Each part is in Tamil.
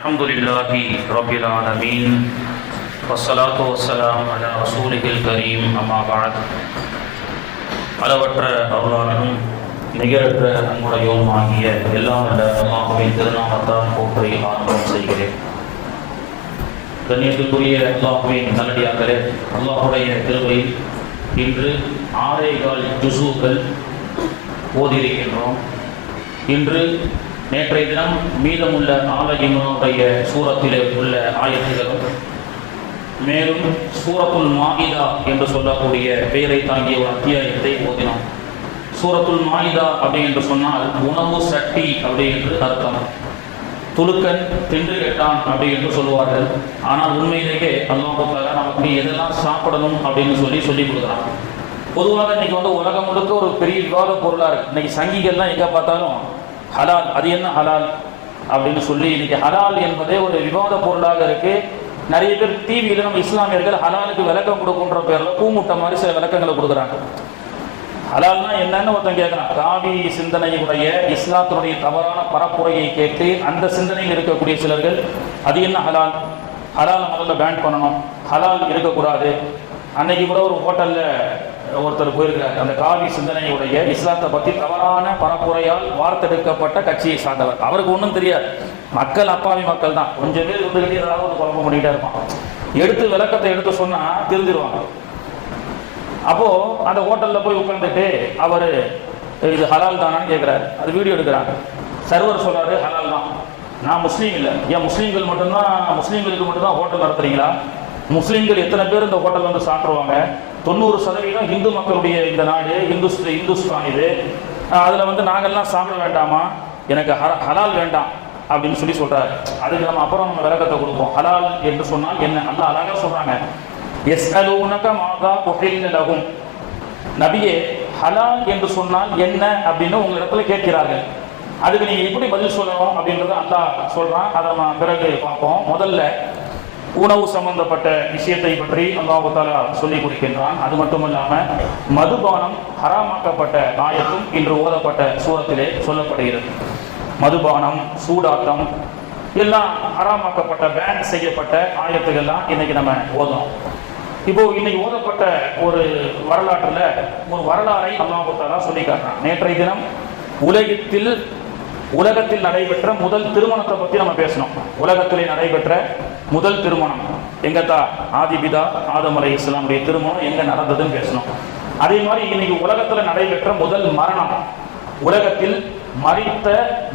الحمد لله رب العالمين والصلاة والسلام على رسوله الكريم أما بعد. அளவற்ற அருளாளனும் நிகரற்ற அன்புடையோனுமாகிய எல்லாம் வல்ல அல்லாஹ்வின் திருநாமத்தால் போற்றி ஆரம்பம் செய்கிறேன். கண்ணியத்துக்குரிய அல்லாஹ்வின் நல்லடியார்களே, அல்லாஹ்வுடைய கிருபையில் இன்று 6.25 ஜுஸூக்கள் ஓதியிருக்கின்றோம். இன்று நேற்றைய தினம் மீதமுள்ள ஆலயமுடைய சூரத்திலே உள்ள ஆயத்துகளும், மேலும் சூரத்துல் மாஇதா என்று சொல்லக்கூடிய பெயரை தாங்கிய ஒரு அத்தியாயத்தை ஓதினோம். சூரத்துல் மாஇதா அப்படி என்று சொன்னால் உணவு சட்டி அப்படி என்று அர்த்தம். துலுக்கன் தின்று கெட்டான் அப்படி என்று சொல்லுவார்கள். ஆனால் உண்மையிலேயே அல்லாஹ் தஆலா நமக்கு எதெல்லாம் சாப்பிடணும் அப்படின்னு சொல்லி கொடுக்குறான். பொதுவாக இன்னைக்கு உலகம் முழுக்க ஒரு பெரிய விவாத பொருளாக இருக்கு. இன்னைக்கு சங்கிகள்லாம் எங்கே பார்த்தாலும் ஹலால், அது என்ன ஹலால் அப்படின்னு சொல்லி இன்னைக்கு ஹலால் என்பதே ஒரு விவாத பொருளாக இருக்கு. நிறைய பேர் டிவியில நம்ம இஸ்லாமியர்கள் ஹலாலுக்கு விளக்கம் கொடுக்குன்ற பேர்ல பூமுட்டை மாதிரி சில விளக்கங்களை கொடுக்குறாங்க. ஹலால்னா என்னன்னு ஒருத்தன் கேட்கறான். காவி சிந்தனையுடைய இஸ்லாத்தினுடைய தவறான பரப்புரையை கேட்டு அந்த சிந்தனையில் இருக்கக்கூடிய சிலர்கள் அது என்ன ஹலால், ஹலால் முதல்ல பேன் பண்ணணும், ஹலால் இருக்கக்கூடாது. அன்னைக்கு கூட ஒரு ஹோட்டல்ல ஒருத்தர் போயிருக்கிறார். அந்த காவி சிந்தனையுடைய இஸ்லாத்தை பற்றி தவறான பரப்புரையால் வார்த்தெடுக்கப்பட்ட கட்சியை சார்ந்தவர். அவருக்கு ஒன்றும் தெரியாது. மக்கள் அப்பாவி மக்கள் தான். கொஞ்சம் பேர் இருந்துகிட்டே ஏதாவது ஒரு குழப்பம் பண்ணிக்கிட்டே இருப்பான். எடுத்து விளக்கத்தை எடுத்து சொன்னா தெரிஞ்சிருவாங்க. அப்போ அந்த ஹோட்டல்ல போய் உட்கார்ந்துட்டு அவரு இது ஹலால் தானான்னு கேட்கிறாரு. அது வீடியோ எடுக்கிறாங்க. சர்வர் சொல்றாரு ஹலால் தான். நான் முஸ்லீம் இல்லை. ஏன் முஸ்லீம்களுக்கு மட்டும்தான் ஹோட்டல் நடத்துறீங்களா? முஸ்லீம்கள் எத்தனை பேர் இந்த ஹோட்டல் வந்து சாப்பிடுவாங்க? 90% இந்து மக்களுடைய இந்த நாடு இந்துஸ்தான் இது. அதில் நாங்கள்லாம் சாப்பிட வேண்டாமா? எனக்கு ஹலால் வேண்டாம் அப்படின்னு சொல்றாரு. அதுக்கு நம்ம அப்புறம் நம்ம விளக்கத்தை கொடுப்போம். ஹலால் என்று சொன்னால் என்ன? அல்லாஹ் அழகா சொல்றாங்க, யஸ்அலூனக மாதா உஹில்ல லஹும். நபியே, ஹலால் என்று சொன்னால் என்ன அப்படின்னு உங்க இடத்துல கேட்கிறார்கள். அதுக்கு நீங்க எப்படி பதில் சொல்லணும் அப்படின்றத அல்லாஹ் சொல்றான். அதை நம்ம பிறகு பார்ப்போம். முதல்ல உணவு சம்பந்தப்பட்ட விஷயத்தை பற்றி அல்லாஹ் தஆலா சொல்லி கொடுக்கின்றான். அது மட்டுமல்லாம மதுபானம் ஹராமாக்கப்பட்ட ஆயத்தும் இன்று ஓதப்பட்ட சூரத்திலே சொல்லப்படுகிறது. மதுபானம், சூடாட்டம் எல்லாம் ஹராமாக்கப்பட்ட, பேன் செய்யப்பட்ட ஆயத்துகள்லாம் இன்னைக்கு நம்ம ஓதணும். இப்போ இன்னைக்கு ஓதப்பட்ட ஒரு வரலாற்றுல ஒரு வரலாறை அல்லாஹ் தஆலா சொல்லி காட்டுறான். நேற்றைய தினம் உலகத்தில் நடைபெற்ற முதல் திருமணத்தை பற்றி நம்ம பேசணும். உலகத்திலே நடைபெற்ற முதல் திருமணம் எங்கத்தா ஆதிபிதா ஆதம் அலைஹிஸ்ஸலாமுடைய திருமணம் எங்க நடந்ததுன்னு பேசணும். அதே மாதிரி இன்னைக்கு உலகத்தில் நடைபெற்ற முதல் மரணம், உலகத்தில் மரித்த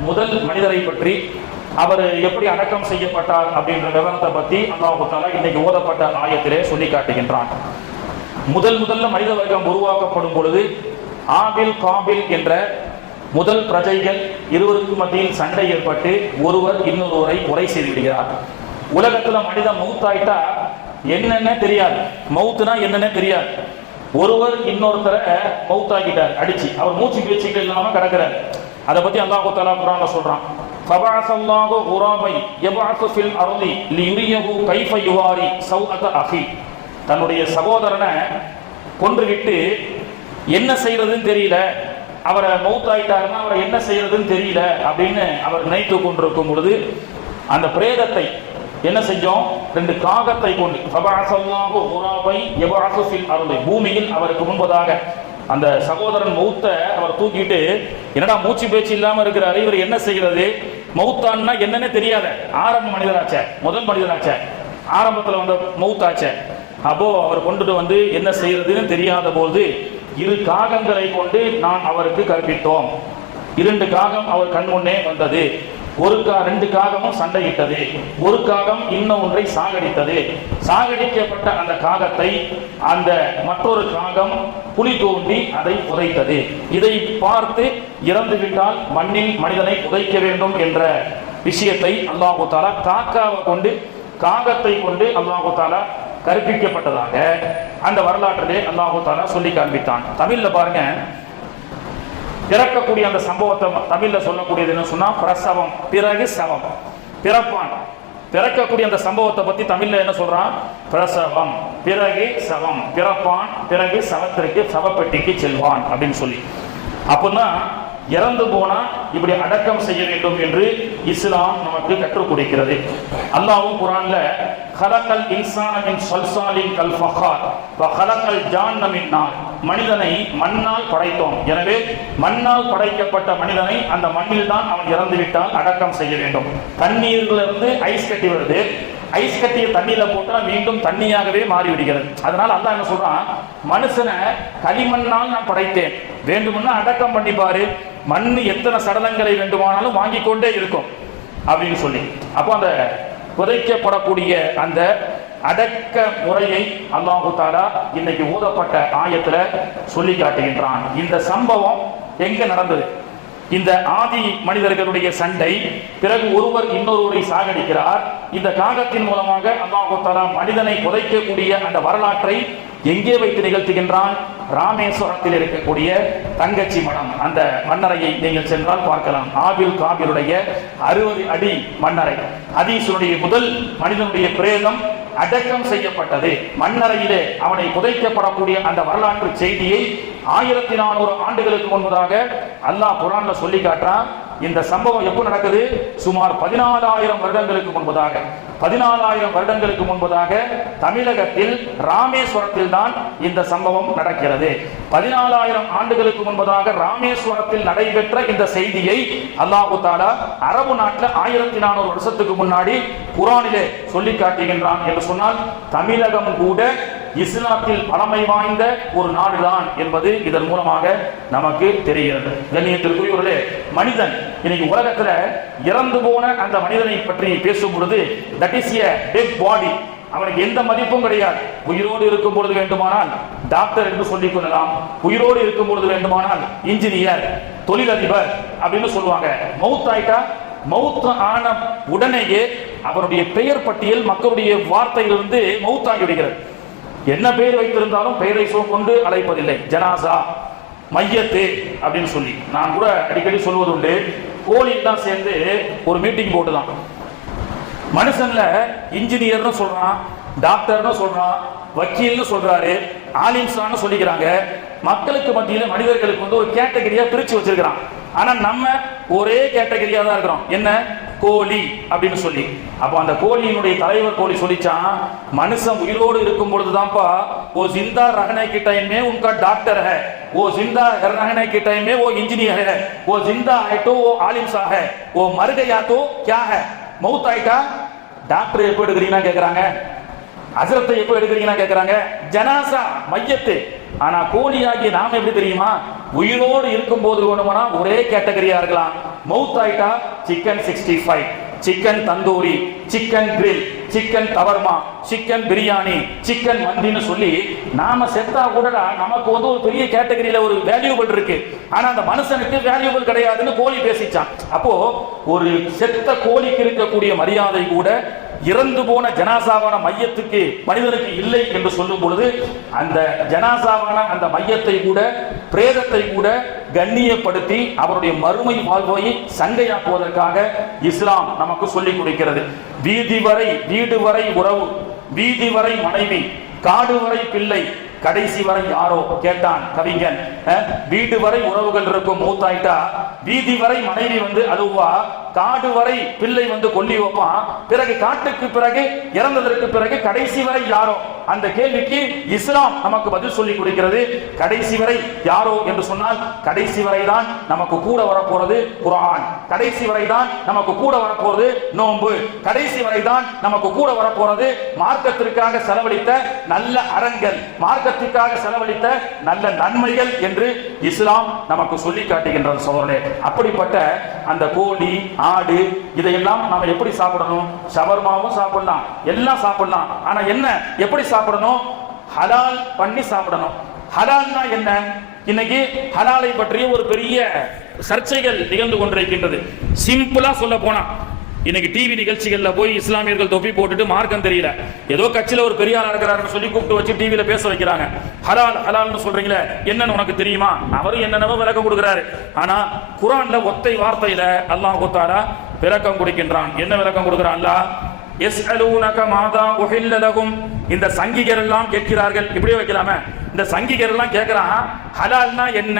முதல் மனிதரை பற்றி, அவர் எப்படி அடக்கம் செய்யப்பட்டார் அப்படின்ற விவரத்தை பற்றி அல்லாஹ் தஆலா இன்னைக்கு ஓதப்பட்ட ஆயத்திலே சொல்லி காட்டுகின்றான். முதல்ல மனித வர்க்கம் உருவாக்கப்படும் பொழுது ஆபில் காபில் என்ற முதல் பிரஜைகள் இருவருக்கு மத்தியில் சண்டை ஏற்பட்டு ஒருவர் இன்னொருவரை கொலை செய்து விடுகிறார். உலகத்துல மனிதன் மௌத்தாயிட்டா என்னென்ன தெரியாது, மௌத்துனா என்னென்ன தெரியாது. ஒருவர் இன்னொருத்தரை மௌத்தாக்கிட்டார், அடிச்சு. அவர் மூச்சு பேச்சுக்கள் இல்லாம கிடக்கிறார். அதை பத்தி அல்லாஹ் தஆலா குர்ஆன்ல சொல்றான். ஃபபஅஸல்லாஹு குராபை யபஅஸு ஃபில் அர்தி லியுரியஹு கைஃப யுவாரி சௌஅத அஃபி. தன்னுடைய சகோதரனை கொன்றுவிட்டு என்ன செய்யறதுன்னு தெரியல, அவரை மௌத்தாயிட்டாருன்னா அவரை என்ன செய்யறதுன்னு தெரியல அப்படின்னு அவர் நினைத்து கொண்டிருக்கும் பொழுது அந்த பிரேதத்தை என்ன செஞ்சோம்? 2 காகத்தை கொண்டு ஃபபஅஸல்லாஹு குராபை யபஅஸு ஃபில் அர்தி, பூமியில் அவருக்கு முன்பதாக அந்த சகோதரன் மௌத்த அவர் தூக்கிட்டு, என்னடா மூச்சு பேச்சு இல்லாம இருக்கிறாரு, இவர் என்ன செய்யறது, மௌத்தான்னா என்னன்னு தெரியாத ஆரம்ப மனிதராச்ச, முதல் மனிதராச்ச, ஆரம்பத்துல மௌத்தாச்ச. அப்போ அவர் கொண்டுட்டு என்ன செய்யறதுன்னு தெரியாத போது 2 காகங்களை கொண்டு நான் அவருக்கு கற்பித்தோம். 2 காகம் அவர் கண் முன்னே வந்தது. 2 காகமும் சண்டையிட்டது. ஒரு காகம் இன்னொன்றை சாகடித்தது. சாகடிக்கப்பட்ட அந்த காகத்தை அந்த மற்றொரு காகம் குழி தோண்டி அதை புதைத்தது. இதை பார்த்து இறந்து விட்டால் மண்ணில் மனிதனை புதைக்க வேண்டும் என்ற விஷயத்தை அல்லாஹ் தஆலா காகத்தை கொண்டு அல்லாஹ் தஆலா கற்பிக்கப்பட்டதாக அந்த வரலாற்றிலே அல்லாஹ் தஆலா சொல்லி காண்பித்தான். தமிழ்ல பாருங்க, பிறக்கக்கூடிய அந்த சம்பவத்தை தமிழ்ல சொல்லக்கூடியது என்ன சொன்னா பிரசவம், பிறகு சவம், பிறப்பான். பிறக்கக்கூடிய அந்த சம்பவத்தை பத்தி தமிழ்ல என்ன சொல்றான்? பிரசவம், பிறகு சவம், பிறப்பான், பிறகு சவத்திற்கு சவப்பெட்டிக்கு செல்வான் அப்படின்னு சொல்லி. அப்பதான் இறந்து போனா இப்படி அடக்கம் செய்ய வேண்டும் என்று இஸ்லாம் நமக்கு கற்றுக் கொடுக்கிறது. அல்லாஹ்வும் குர்ஆன்ல خلقல் இன்சான மின் ஸல்ஸாலின் கல் ஃபஹார் வ خلقல் ஜான்ன மின் நார், மனிதனை மண்ணால் படைத்தோம். எனவே மண்ணால் படைக்கப்பட்ட மனிதனை அந்த மண்ணில் தான் அவன் இறந்து விட்டால் அடக்கம் செய்ய வேண்டும். தண்ணீரிலிருந்து ஐஸ் கட்டி வருது, ஐஸ் கட்டிய தண்ணியில போட்டா மீண்டும் தண்ணியாகவே மாறிவிடுகிறது. அதனால அல்லாஹ் என்ன சொல்றான், மனுஷனை களிமண்ணால் நான் படைத்தேன், வேண்டுமென்னா அடக்கம் பண்ணிப்பாரு, மண் எத்தனை சடலங்களை வேண்டுமானாலும் வாங்கி கொண்டே இருக்கும் அப்படின்னு சொல்லி. அப்போ அந்த புதைக்கப்படக்கூடிய அந்த அடக்க முறையை அல்லாஹ் தஆலா இன்னைக்கு ஊதப்பட்ட ஆயத்துல சொல்லி காட்டுகின்றான். இந்த சம்பவம் எங்க நடந்தது? இந்த ஆதி மனிதர்களுடைய சண்டை, பிறகு ஒருவர் இன்னொருவரை சாகடிக்கிறார். இந்த காகத்தின் மூலமாக அல்லாஹ் தஆலா மனிதனை புதைக்கக்கூடிய அந்த வரலாற்றை எங்கே வைத்து நிகழ்த்துகின்றான்? ராமேஸ்வரத்தில் இருக்கக்கூடிய தங்கச்சி மடம், அந்த மண்ணறையை நீங்கள் சென்றால் பார்க்கலாம். ஆபில் காபிலுடைய 60 அடி மண்ணறை. ஹதீஸுடைய முதல் மனிதனுடைய பிரேதம் அடக்கம் செய்யப்பட்டது மண்ணறையிலே. அவனை புதைக்கப்படக்கூடிய அந்த வரலாற்று செய்தியை 1400 ஆண்டுகளுக்கு முன்பதாக அல்லாஹ் குர்ஆன்ல சொல்லி காட்டுறான். இந்த சம்பவம் எப்போ நடக்குது? சுமார் 14,000 வருடங்களுக்கு முன்பதாக. 14,000 வருடங்களுக்கு முன்பதாக தமிழகத்தில் ராமேஸ்வரத்தில் தான் இந்த சம்பவம் நடக்கிறது. 14,000 ஆண்டுகளுக்கு முன்பதாக ராமேஸ்வரத்தில் நடைபெற்ற இந்த செய்தியை அல்லாஹ் தஆலா அரபு நாட்டில் 1400 வருஷத்துக்கு முன்னாடி குர்ஆனிலே சொல்லி காட்டுகின்றான் என்று சொன்னால், தமிழகம் கூட இஸ்லாத்தில் பழமை வாய்ந்த ஒரு நாடுதான் என்பது இதன் மூலமாக நமக்கு தெரிகிறது. கண்ணியத்திற்குரியவர்களே, மனிதன் இன்னைக்கு உலகத்துல இறந்து போன அந்த மனிதனை பற்றி பேசும் பொழுது, that is a dead body, அவனுக்கு எந்த மதிப்பும் கிடையாது. உயிரோடு இருக்கும் பொழுது வேண்டுமானால் டாக்டர் என்று சொல்லிக் கொள்ளலாம், உயிரோடு இருக்கும் பொழுது வேண்டுமானால் இன்ஜினியர், தொழிலதிபர் அப்படின்னு சொல்லுவாங்க. மவுத் ஆயிட்டா, மவுத் ஆன உடனேயே அவருடைய பெயர் பட்டியல் மக்களுடைய வார்த்தையிலிருந்து மவுத் ஆகிவிடுகிறது. என்ன பெயர் வைத்திருந்தாலும் பெயரை கொண்டு அழைப்பதில்லை. ஜனாசா, மையத்து அப்படின்னு சொல்லி நான் கூட அடிக்கடி சொல்வது உண்டு. கோழி தான் சேர்ந்து ஒரு மீட்டிங் போட்டுதான், மனுஷன்ல இன்ஜினியர்னு சொல்றான், டாக்டர்னு சொல்றான், வக்கீல்னு சொல்றாரு, ஆலிம்ஸான்னு சொல்லிக்கிறாங்க. மக்களுக்கு மத்தியில் மனிதர்களுக்கு வந்து ஒரு கேட்டகரியா பிரிச்சு வச்சிருக்கிறான். ஆனா நம்ம ஒரே கேட்டகரியா தான் இருக்கிறோம். என்ன? கோழி அப்படின்னு சொல்லி. அப்ப அந்த கோழியினுடைய தலைவர் கோழி சொல்லிச்சான், மனுஷன் உயிரோடு இருக்கும் பொழுதுதான்ப்பா, ஓ जिंदा रहने के टाइम में उनका डॉक्टर है, वो जिंदा रहने के टाइम में वो इंजीनियर है, वो जिंदा है तो वो आलिम साहब है, वो मर गया तो क्या है? மவுத் ஆயிட்டா டாக்டர் எப்போ எடுக்கிறீங்கன்னா கேட்கறாங்க, அசரத்தை எப்போ எடுக்கிறீங்கன்னா கேட்கறாங்க, ஜனாசா மையத்து. ஆனா கோழியாகிய நாம எப்படி தெரியுமா? உயிரோடு இருக்கும் போது வேணுமானா ஒரே கேட்டகரியா இருக்கலாம். மவுத் ஆயிட்டா chicken 65, chicken tandoori, chicken grill, chicken shawarma, chicken biryani, chicken மந்தின்னு சொல்லி நாம செத்தா கூட நமக்கு வந்து ஒரு பெரிய கேட்டகரியில ஒரு வேல்யூபிள் இருக்கு. ஆனா அந்த மனுஷனுக்கு வேல்யூபிள் கிடையாதுன்னு கோழி பேசிச்சான். அப்போ ஒரு செத்த கோழிக்கு இருக்கக்கூடிய மரியாதை கூட இறந்து போன ஜனாசாவான மையத்துக்கு மனிதனுக்கு இல்லை என்று சொல்லும் பொழுது, அந்த ஜனாசாவான அந்த மையத்தை கூட, பிரேதத்தை கூட கண்ணியப்படுத்தி அவருடைய மறுமை வாழ்வை சங்கையாக்குவதற்காக இஸ்லாம் நமக்கு சொல்லிக் கொடுக்கிறது. வீதி வரை வீடு வரை உறவு, வீதி வரை மனைவி, காடு வரை பிள்ளை, கடைசி வரை யாரோ கேட்டான் கவிஞன். வீடு வரை உறவுகள் இருக்கும், மூத்தாயிட்டா வீதி வரை மனைவி வந்து அழுவா, காடு வரை பிள்ளை வந்து கொல்லி வைப்பான், பிறகு காட்டுக்கு பிறகு இறந்ததற்கு பிறகு கடைசி வரை யாரோ. அந்த கேள்விக்கு இஸ்லாம் நமக்கு பதில் சொல்லி கொடுக்கிறது. கடைசி வரை யாரோ என்று சொன்னால், கடைசி வரை தான் நமக்கு கூட வரப்போறது குர்ஆன், கடைசி வரை தான் நமக்கு கூட வரப்போறது நோன்பு, கடைசி வரை தான் நமக்கு கூட வரப்போறது மார்க்கத்திற்காக செலவழித்த நல்ல அறங்கள், மார்க்கத்திற்காக செலவழித்த நல்ல நன்மைகள் என்று இஸ்லாம் நமக்கு சொல்லி காட்டுகின்றது. சோழர்களே, அப்படிப்பட்ட அந்த கோழி, ஆடு, இதையெல்லாம் நாம எப்படி சாப்பிடணும்? ஷவர்மாவும் சாப்பிடலாம், எல்லாம் சாப்பிடலாம். ஆனா என்ன, எப்படி சாப்பிடணும்? ஹலால் பண்ணி சாப்பிடணும். ஹலால்னா என்ன? இன்னைக்கு ஹலாலை பற்றிய ஒரு பெரிய சர்ச்சைகள் நிகழ்ந்து கொண்டிருக்கின்றது. சிம்பிளா சொல்ல போனா, இன்னைக்கு டிவி நிகழ்ச்சிகள்ல போய் இஸ்லாமியர்கள் தொப்பி போட்டுட்டு மார்க்கம் தெரியல, ஏதோ கட்சியில ஒரு பெரிய ஆளா இருக்கிறாருன்னு சொல்லி கூப்பிட்டு வச்சு டிவியில பேச வைக்கிறாங்க. ஹலால் ஹலால்னு சொல்றீங்களே, என்னன்னு உனக்கு தெரியுமா? அவரும் என்னென்னவோ விளக்கம் கொடுக்கிறாரு. ஆனா குர்ஆன்ல ஒத்தை வார்த்தையில அல்லாஹ் தஆலா விளக்கம் கொடுக்கின்றான். என்ன விளக்கம் கொடுக்கிறான் அல்லாஹ்? யஸ்அலூனக மாதா உஹில்ல லகும். இந்த சங்கிகர் எல்லாம் கேட்கிறார்கள். இப்படியே வைக்கலாமே, இந்த சங்கிகர் எல்லாம் கேட்கிறான், ஹலால்னா என்ன,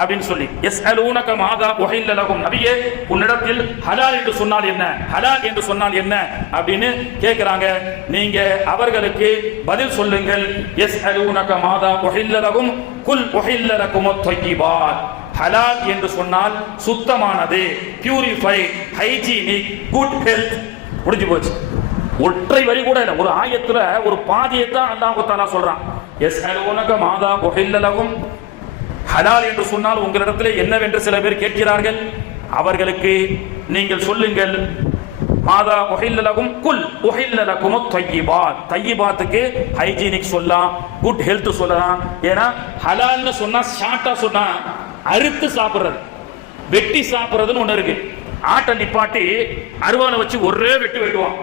அப்படின்னு சொல்லி யஸ்அலூனக மாதா உஹில்ல லகும், நபியே உன்னிடத்தில் ஹலால் என்று சொன்னால் என்ன, ஹலால் என்று சொன்னால் என்ன அப்படின்னு கேட்கிறாங்க. நீங்க அவர்களுக்கு பதில் சொல்லுங்கள். யஸ்அலூனக மாதா உஹில்ல லகும் குல் உஹில்ல லகுமுத் தய்யிபாத். ஹலால் என்று சொன்னால் சுத்தமானது, பியூரிஃபைட், ஹைஜீனிக், குட் ஹெல்த். முடிஞ்சு போச்சு. ஒற்றை வரி கூட இல்லை, ஒரு ஆயத்துல ஒரு பாதியை தான் அல்லாஹ் தஆலா சொல்றான். யஸ்அலூனக மாதா உஹில்ல லகும், ஹலால் என்று சொன்னால் உங்களிடத்தில் என்னவென்று சில பேர் கேட்கிறார்கள், அவர்களுக்கு நீங்கள் சொல்லுங்கள். மாதா உஹில்ல லகும் குல் உஹில்ல லகுமுத் தய்யிபாத். தய்யிபாத்துக்கு ஹைஜீனிக் சொல்லலாம், குட் ஹெல்த் சொல்லலாம். ஏன்னா ஹலால்னு சொன்னா ஷார்ட்டா சொன்னா அறுத்து சாப்பிடுறது, வெட்டி சாப்பிடுறதுன்னு ஒண்ணு இருக்கு. ஆட்டை நிப்பாட்டி அருவாளை வச்சு ஒரே வெட்டு வெட்டுவான்.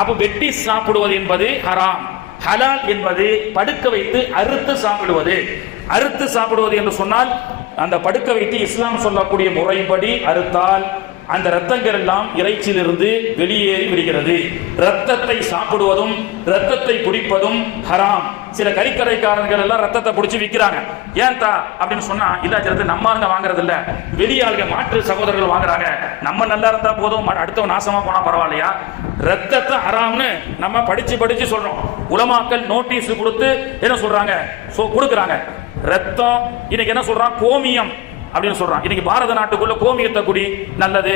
அப்ப வெட்டி சாப்பிடுவது என்பது ஹராம். ஹலால் என்பது படுக்க வைத்து அறுத்து சாப்பிடுவது. அறுத்து சாப்பிடுவது என்று சொன்னால் அந்த படுக்க வைத்து இஸ்லாம் சொல்லக்கூடிய முறைப்படி அறுத்தால் அந்த இரத்தங்கள் எல்லாம் இறைச்சியிலிருந்து வெளியேறி விடுகிறது. இரத்தத்தை சாப்பிடுவதும் இரத்தத்தை குடிப்பதும் ஹராம். சில கறிக்கடைக்காரர்கள் எல்லாம் ரத்தத்தை பிடிச்சி விற்கிறாங்க. ஏன் தா அப்படின்னு சொன்னா, இல்ல நம்ம வாங்குறது இல்ல, வெளியாளுங்க மாற்று சகோதரர்கள் வாங்குறாங்க. நம்ம நல்லா இருந்தா போதும், அடுத்தவன் நாசமா போனா பரவாயில்லையா? ரத்தத்தை ஹராம்னு நம்ம படிச்சு சொல்றோம். உலமாக்கள் நோட்டீஸ் கொடுத்து என்ன சொல்றாங்க, கொடுக்குறாங்க. ரத்தம் இன்னைக்கு என்ன சொல்றான், கோமியம் அப்படின்னு சொல்றான். இன்னைக்கு பாரத நாட்டுக்குள்ள கோமியத்தை குடி நல்லது.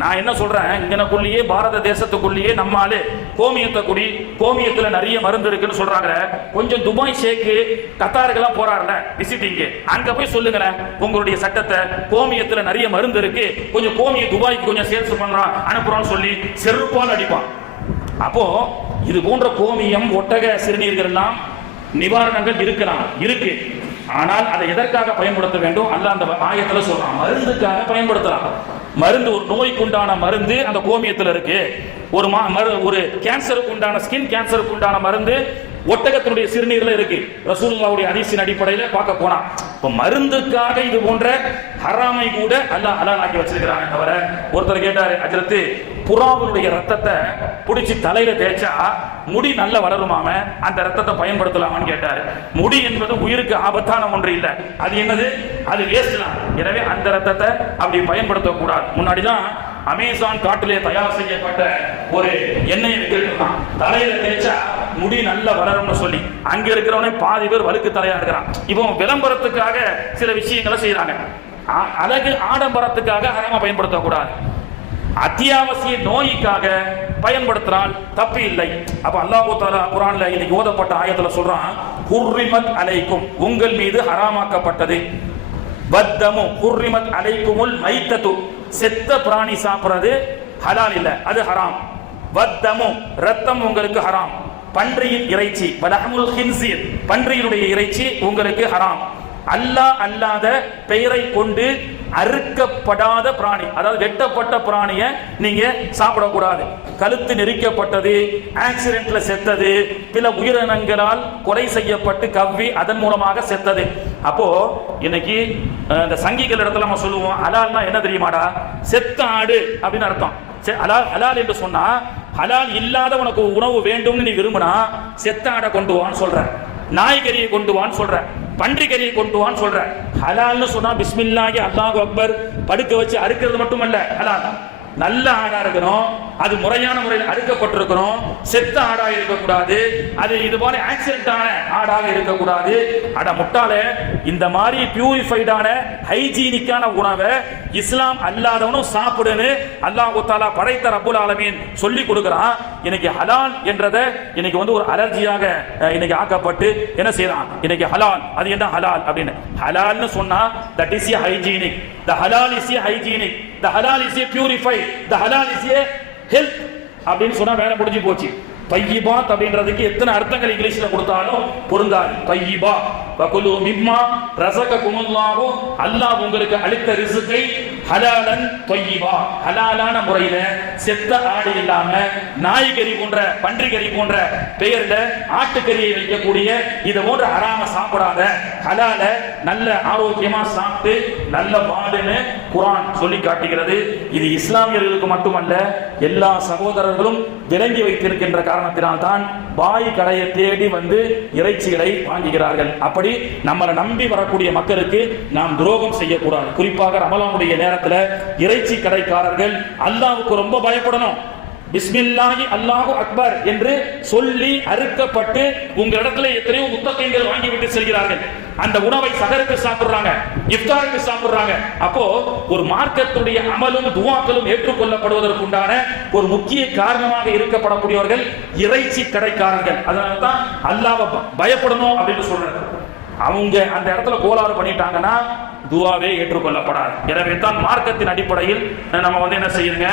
நான் என்ன சொல்றேன், இங்கனக்குள்ளேயே பாரத தேசத்துக்குள்ளேயே நம்மாலே கோமியத்தை குடி, கோமியத்துல நிறைய மருந்து இருக்குன்னு சொல்றாங்க. கொஞ்சம் துபாய் ஷேக்கு கத்தாருக்கெல்லாம் போறாருல விசிட்டிங்கு, அங்க போய் சொல்லுங்களேன் உங்களுடைய சட்டத்தை, கோமியத்துல நிறைய மருந்து இருக்கு, கொஞ்சம் கோமிய துபாய்க்கு கொஞ்சம் சேல்ஸ் பண்றான் அனுப்புறோம்னு சொல்லி செருப்பால் அடிப்பான். அப்போ இது போன்ற கோமியம், ஒட்டக சிறுநீர்கள் எல்லாம் நிவாரணங்கள் இருக்கு. ஆனால் அதை எதற்காக பயன்படுத்த வேண்டும்? அல்லாஹ் அந்த ஆயத்துல சொல்றான், மருந்துக்காக பயன்படுத்தலாம். மருந்து, ஒரு நோய்க்கு உண்டான மருந்து அந்த கோமியத்துல இருக்கு. ஒரு கேன்சருக்கு உண்டான, ஸ்கின் கேன்சருக்கு உண்டான மருந்து ஒட்டகத்தினுடைய சிறுநீர்ல இருக்கு. ரசூலுல்லாஹ்வுடைய ஹதீஸின் அடிப்படையில் பார்க்க போனா, இப்ப மருந்துக்காக இது போன்ற ஹராமை கூட அல்லாஹ் ஹலால் ஆக்கி வச்சிருக்கிறாங்க. தவிர ஒருத்தர் கேட்டாரு, ஹஜ்ரத் புறாவுடைய ரத்தத்தை பிடிச்சி தலையில தேய்ச்சா முடி நல்ல வளருமாம, அந்த ரத்தத்தை பயன்படுத்தலாமான்னு கேட்டாரு. முடி என்பது உயிருக்கு ஆபத்தான ஒன்று இல்லை, அது என்னது, அது வேஸ்ட் தான். எனவே அந்த ரத்தத்தை அப்படி பயன்படுத்தக்கூடாது. முன்னாடிதான் அமேசான் காட்டிலே தயார் செய்யப்பட்ட ஒரு எண்ணெயை விற்கிறான், தலையில தேய்ச்சா முடி நல்ல வளரும்னு சொல்லி. அங்க இருக்கிறவனே பாதி பேர் வழுக்கு தலையா இருக்கிறான். இப்போ விளம்பரத்துக்காக சில விஷயங்களை செய்யறாங்க. அழகு ஆடம்பரத்துக்காக ஹராம பயன்படுத்தக்கூடாது. அத்தியாவசிய நோய்க்காக பயன்படுத்தினால் தப்பு இல்லை. அப்ப அல்லாஹ் தஆலா குர்ஆன்ல இன்னைக்கு ஓதப்பட்ட ஆயத்துல சொல்றான், ஹுர்ரிமத் அலைக்கும், உங்கள் மீது ஹராமாக்கப்பட்டது. வத்தமு ஹுர்ரிமத் அலைக்குமுல் மைத்தது, செத்த பிராணி சாப்பிடுறது ஹலால் இல்ல, அது ஹராம். வத்தமு ரத்தம் உங்களுக்கு ஹராம். பன்றியின் இறைச்சி, வலஹமுல் ஹின்ஸீர், பன்றியினுடைய இறைச்சி உங்களுக்கு ஹராம். அல்லாஹ் அல்லாத பெயரை கொண்டு அறுக்கப்படாத பிராணி, அதாவது வெட்டப்பட்ட பிராணியை நீங்க சாப்பிடக்கூடாது. கழுத்து நெரிக்கப்பட்டது, ஆக்சிடென்ட்ல செத்தது, பிற உயிரினங்களால் கொலை செய்யப்பட்டு கவ்வி அதன் மூலமாக செத்தது. அப்போ இன்னைக்கு இந்த சங்கிகள் இடத்துல நம்ம சொல்லுவோம், ஹலால்னா என்ன தெரியுமாடா, செத்த ஆடு அப்படின்னு அர்த்தம். ஹலால் என்று சொன்னா, ஹலால் இல்லாத உனக்கு உணவு வேண்டும்னு நீ விரும்பினா செத்த ஆடை கொண்டு வான்னு சொல்ற, நாய்கறியை கொண்டு வான்னு சொல்ற, பன்றிக்கறியை கொண்டு வான்னு சொல்ற. ஹலால்னு சொன்னா பிஸ்மில்லாஹி அல்லாஹு அக்பர் படுக்க வச்சு அறுக்கிறது மட்டுமல்ல ஹலால். நல்ல ஆடா இருக்கணும், அது முறையான முறையில் அறுக்கப்பட்டிருக்கணும், செத்த ஆடா இருக்கக்கூடாது, அது இது போல ஆக்சிடென்டான ஆடாக இருக்கக்கூடாது. அட முட்டாளே, இந்த மாதிரி பியூரிஃபைடான ஹைஜீனிக்கான உணவை இஸ்லாம் அல்லாதவனும் சாப்பிடுன்னு அல்லாஹ் தஆலா படைத்த ரப்புல் ஆலமீன் சொல்லி கொடுக்கிறான். இன்னைக்கு ஹலால் என்றதை இன்னைக்கு ஒரு அலர்ஜியாக இன்னைக்கு ஆக்கப்பட்டு என்ன செய்யறான், இன்னைக்கு ஹலால், அது என்ன ஹலால் அப்படின்னு. ஹலால்னு சொன்னா தட் இஸ் எ ஹைஜீனிக், த ஹலால் இஸ் எ ஹைஜீனிக், த ஹலால் இஸ் எ பியூரிஃபைட், த ஹலால் இஸ் எ ஹெல்த் அப்படின்னு சொன்னா வேலை முடிஞ்சு போச்சு. தய்யிபாத் அப்படின்றதுக்கு எத்தனை அர்த்தங்கள் இங்கிலீஷ்ல கொடுத்தாலும் பொருந்தாது. தய்யிபா வகுலு மிம்மா ரஸககுமுல்லாஹு, அல்லாஹ் உங்களுக்கு அளித்த ரிஸ்கை ஹலாலன் தய்யிபா, ஹலாலான முறையில, செத்த ஆடு இல்லாம, நாய்கறி போன்ற பன்றிக்கறி போன்ற பெயர்ல ஆட்டுக்கறியை வைக்கக்கூடிய இதை போன்ற ஹராம சாப்பிடாத, ஹலால நல்ல ஆரோக்கியமா சாப்பிட்டு நல்ல வாடுன்னு குர்ஆன் சொல்லி காட்டுகிறது. இது இஸ்லாமியர்களுக்கு மட்டுமல்ல, எல்லா சகோதரர்களும் விளங்கி வைத்திருக்கின்ற காரணத்தினால் தான் பாய் கடையை தேடி வந்து இறைச்சிகளை வாங்குகிறார்கள். அப்படி அப்படி நம்மளை நம்பி வரக்கூடிய மக்களுக்கு நாம் துரோகம் செய்யக்கூடாது. குறிப்பாக ரமலானுடைய நேரத்தில் இறைச்சி கடைக்காரர்கள் அல்லாஹ்வுக்கு ரொம்ப பயப்படணும். பிஸ்மில்லாஹி அல்லாஹு அக்பர் என்று சொல்லி அறுக்கப்பட்டு உங்க இடத்துல எத்தனையோ முத்தகைகள் வாங்கிவிட்டு செல்கிறார்கள். அந்த உணவை சகருக்கு சாப்பிடுறாங்க, இஃப்தாருக்கு சாப்பிடுறாங்க. அப்போ ஒரு மார்க்கத்துடைய அமலும் துஆக்களும் ஏற்றுக்கொள்ளப்படுவதற்கு உண்டான ஒரு முக்கிய காரணமாக இருக்கப்படக்கூடியவர்கள் இறைச்சி கடைக்காரர்கள். அதனால தான் அல்லாஹ்வை பயப்படணும் அப்படின்னு சொல்றாங்க. அவங்க அந்த இடத்துல கோளாறு பண்ணிட்டாங்கன்னா துஆவே ஏற்றுக்கொள்ளப்படாது. எனவே தான் மார்க்கத்தின் அடிப்படையில் நம்ம என்ன செய்யுங்க,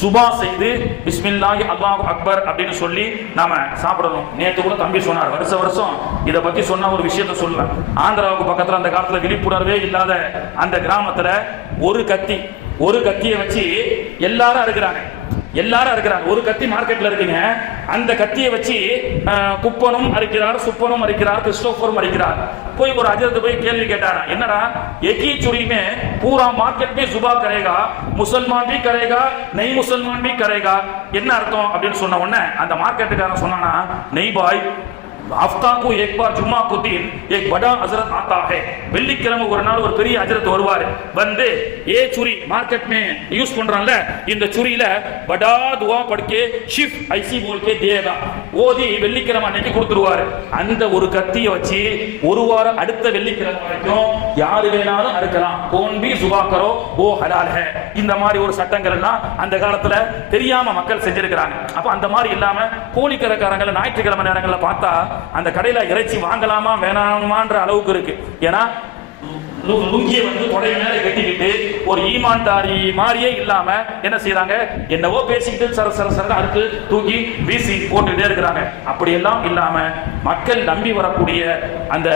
ஜுபா செய்து பிஸ்மில்லாஹி அல்லாஹு அக்பர் அப்படின்னு சொல்லி நாம சாப்பிடணும். நேற்று கூட தம்பி சொன்னார், வருஷம் இதை பத்தி சொன்ன ஒரு விஷயத்த சொல்ல. ஆந்திராவுக்கு பக்கத்துல அந்த காலத்துல விழிப்புணர்வே இல்லாத அந்த கிராமத்துல ஒரு கத்தியை வச்சு எல்லாரும் அறுக்கிறாங்க. ஒரு கத்தி மார்க்கெட்ல இருக்குங்க. அந்த கத்தியை வச்சு குப்பனும் அரிக்கிறார், சுப்பனும் அரிக்கிறார், கிறிஸ்டோபரும் அரிக்கிறார். போய் ஒரு அஜரத்து போய் கேள்வி கேட்டாரா, என்னடா एक ही चुरी में पूरा मार्केट में जुबा करेगा, मुसलमान भी करेगा, नहीं मुसलमान भी करेगा, என்ன அர்த்தம் அப்படின்னு சொன்ன உடனே அந்த மார்க்கெட்டுக்காரன் சொன்னானா, नहीं भाई, हफ्ता को एक बार जुम्मा को दिन एक बड़ा हजरत आता है. வெள்ளிக்கிழமை ஒரு நாள் ஒரு பெரிய ஹஜரத் வருவார். வந்து ஏ சுரி மார்க்கெட் में யூஸ் பண்றான்ல, இந்த சுரியில बड़ा दुआ पढ़ के शिफ ऐसी बोल के देगा, ஓதி வெள்ளிக்கிழமை அன்னைக்கு கொடுத்துருவாரு. அந்த ஒரு கத்தியை வச்சு ஒரு வாரம் அடுத்த வெள்ளிக்கிழமை வரைக்கும் யாரு வேணாலும் அறுக்கலாம். கோன் பி சுபா கரோ ஓ ஹலால் ஹே. இந்த மாதிரி ஒரு சட்டங்கள் எல்லாம் அந்த காலத்துல தெரியாம மக்கள் செஞ்சிருக்கிறாங்க. அப்ப அந்த மாதிரி இல்லாம கோழிக்கடைக்காரங்களை ஞாயிற்றுக்கிழமை நேரங்களில் பார்த்தா அந்த கடையில இறைச்சி வாங்கலாமா வேணாமான்ற அளவுக்கு இருக்கு. ஏன்னா லுங்கியை கொடை மேல கட்டிக்கிட்டு ஒரு ஈமான்தாரி மாதிரியே இல்லாம என்ன செய்யறாங்க, என்னவோ பேசிக்கிட்டு சர அடுத்து தூக்கி வீசி போட்டுட்டே இருக்கிறாங்க. அப்படியெல்லாம் இல்லாம மக்கள் நம்பி வரக்கூடிய அந்த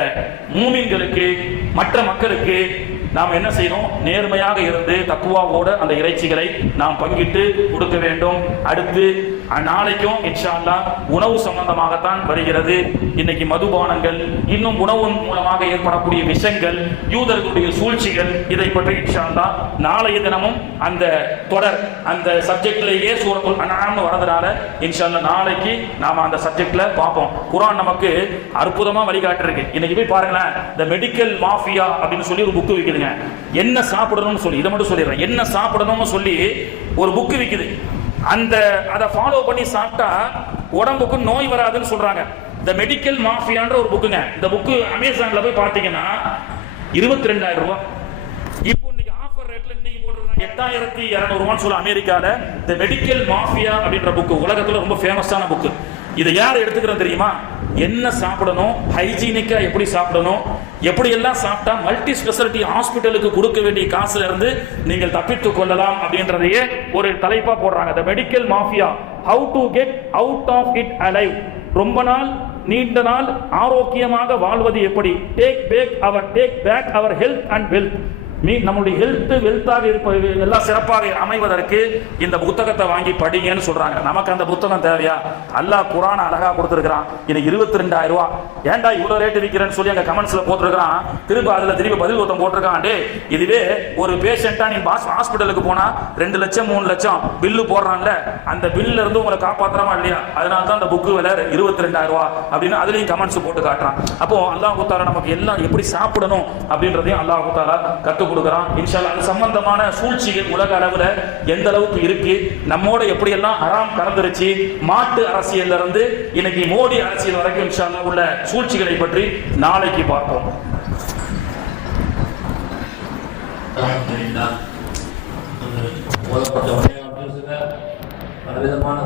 மூமின்களுக்கு, மற்ற மக்களுக்கு நாம் என்ன செய்யணும், நேர்மையாக இருந்து தக்குவாவோட அந்த இறைச்சிகளை நாம் பங்கிட்டு கொடுக்க வேண்டும். அடுத்து நாளைக்கும் இன்ஷா அல்லாஹ் உணவு சம்பந்தமாகத்தான் வருகிறது. இன்னைக்கு மதுபானங்கள், இன்னும் உணவின் மூலமாக ஏற்படக்கூடிய விஷங்கள், யூதர்களுடைய சூழ்ச்சிகள், இதை பற்றி இன்ஷா அல்லாஹ் நாளைய தினமும் அந்த தொடர் அந்த சப்ஜெக்ட்லயே சூரத்துல் அன்ஆம் வரதுனால இன்ஷா அல்லாஹ் நாளைக்கு நாம அந்த சப்ஜெக்ட்ல பார்ப்போம். குர்ஆன் நமக்கு அற்புதமா வழிகாட்டிருக்கு. இன்னைக்கு போய் பாருங்களேன், தி மெடிக்கல் மாஃபியா அப்படின்னு சொல்லி ஒரு புக் விக்குதுங்க. என்ன சாப்பிடணும்னு சொல்லி, இதை மட்டும் சொல்லிடுறேன், என்ன சாப்பிடணும்னு சொல்லி ஒரு புக் விக்குது. அதை ஃபாலோ பண்ணி சாப்பிட்டா உடம்புக்கு நோய் வராதுன்னு சொல்றாங்க. தி மெடிக்கல் மாஃபியான்ற ஒரு புக்குங்க. இந்த புக்கு அமேசான்ல போய் பார்த்தீங்கன்னா 22,000 ரூபாய். இப்போ இன்னைக்கு ஆஃபர் ரேட்ல இன்னைக்கு போட்டுருக்காங்க 8,200 சொல்ல. அமெரிக்கால தி மெடிக்கல் மாஃபியா அப்படின்ற புக்கு உலகத்துல ரொம்ப ஃபேமஸான புக்கு. இதை யார் எடுத்துக்கிறோம் தெரியுமா? என்ன சாப்பிடணும், ஹைஜீனிக்கா எப்படி சாப்பிடணும், எப்படி எல்லாம் சாப்பிட்டா மல்டி ஸ்பெஷாலிட்டி ஹாஸ்பிட்டலுக்கு கொடுக்க வேண்டிய காசுல இருந்து நீங்கள் தப்பித்துக் கொள்ளலாம் அப்படின்றதையே ஒரு தலைப்பா போடுறாங்க. The medical mafia, how to get out of it alive. ரொம்ப நாள் நீண்ட நாள் ஆரோக்கியமாக வாழ்வது எப்படி, take back our health and wealth. நம்முடைய ஹெல்த் வெல்த்தாக இருப்பது எல்லாம் சிறப்பாக அமைவதற்கு இந்த புத்தகத்தை வாங்கி படிங்கன்னு சொல்றாங்க. நமக்கு அந்த புத்தகம் தேவையா? அல்லாஹ் குர்ஆன் அழகா கொடுத்திருக்கிறான். இன்னைக்கு 22,000 ரூபாய். ஏன்டா இவ்வளவு ரேட் விற்கிறேன்னு சொல்லி அங்க கமெண்ட்ஸ்ல போட்டிருக்கான். திருப்பி பதில் ஒருத்தன் போட்டிருக்கான், டே இதுவே ஒரு பேஷண்டா நீ ஹாஸ்பிட்டலுக்கு போனா 2 லட்சம் 3 லட்சம் பில்லு போடுறான்ல, அந்த பில்ல இருந்து உங்களை காப்பாத்துறமா இல்லையா? அதனால தான் அந்த புக்கு விலை 22,000 ரூபாய் அப்படின்னு அதுலயும் கமெண்ட்ஸ் போட்டு காட்டுறான். அப்போ அல்லாஹ் தஆலா நமக்கு எல்லாம் எப்படி சாப்பிடணும் அப்படின்றதையும் அல்லாஹ் தஆலா கத்து கொடுக்கிறான். இன்ஷா அல்லாஹ் அது சம்பந்தமான சூழ்ச்சிகள் உலக அளவுல எந்த அளவுக்கு இருக்கு, நம்மோட எப்படி எல்லாம் ஹராம் கலந்துருச்சு, மாட்டு அரசியல்ல இருந்து இன்னைக்கு மோடி அரசியல் வரைக்கும் இன்ஷா அல்லாஹ் உள்ள சூழ்ச்சிகளை பற்றி நாளைக்கு பார்ப்போம். பலவிதமான